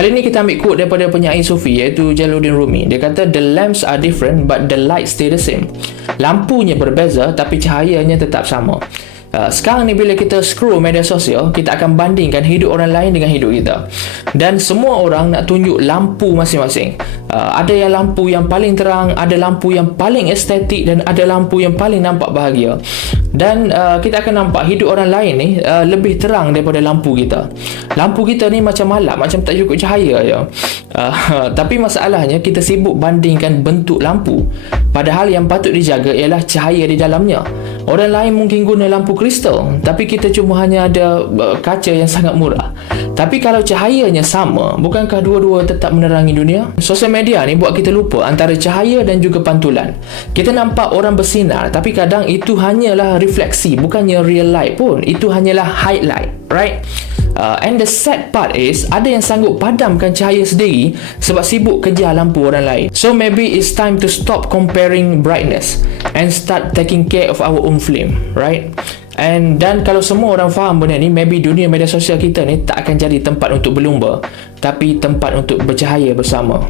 Kali ni kita ambil quote daripada penyair Sufi iaitu Jalaluddin Rumi. Dia kata, "The lamps are different but the light stay the same." Lampunya berbeza tapi cahayanya tetap sama. Sekarang ni bila kita scroll media sosial, kita akan bandingkan hidup orang lain dengan hidup kita. Dan semua orang nak tunjuk lampu masing-masing. Ada yang lampu yang paling terang, ada lampu yang paling estetik, dan ada lampu yang paling nampak bahagia. Dan kita akan nampak hidup orang lain ni lebih terang daripada lampu kita. Lampu kita ni macam malap, macam tak cukup cahaya je. Tapi masalahnya kita sibuk bandingkan bentuk lampu, padahal yang patut dijaga ialah cahaya di dalamnya. Orang lain mungkin guna lampu kristal, tapi kita cuma hanya ada kaca yang sangat murah. Tapi kalau cahayanya sama, bukankah dua-dua tetap menerangi dunia? Sosial media ni buat kita lupa antara cahaya dan juga pantulan. Kita nampak orang bersinar, tapi kadang itu hanyalah refleksi, bukannya real light pun. Itu hanyalah highlight, right? And the sad part is, ada yang sanggup padamkan cahaya sendiri sebab sibuk kejar lampu orang lain. So maybe it's time to stop comparing brightness and start taking care of our own flame, right? Dan kalau semua orang faham benda ni, maybe dunia media sosial kita ni tak akan jadi tempat untuk berlumba, tapi tempat untuk bercahaya bersama.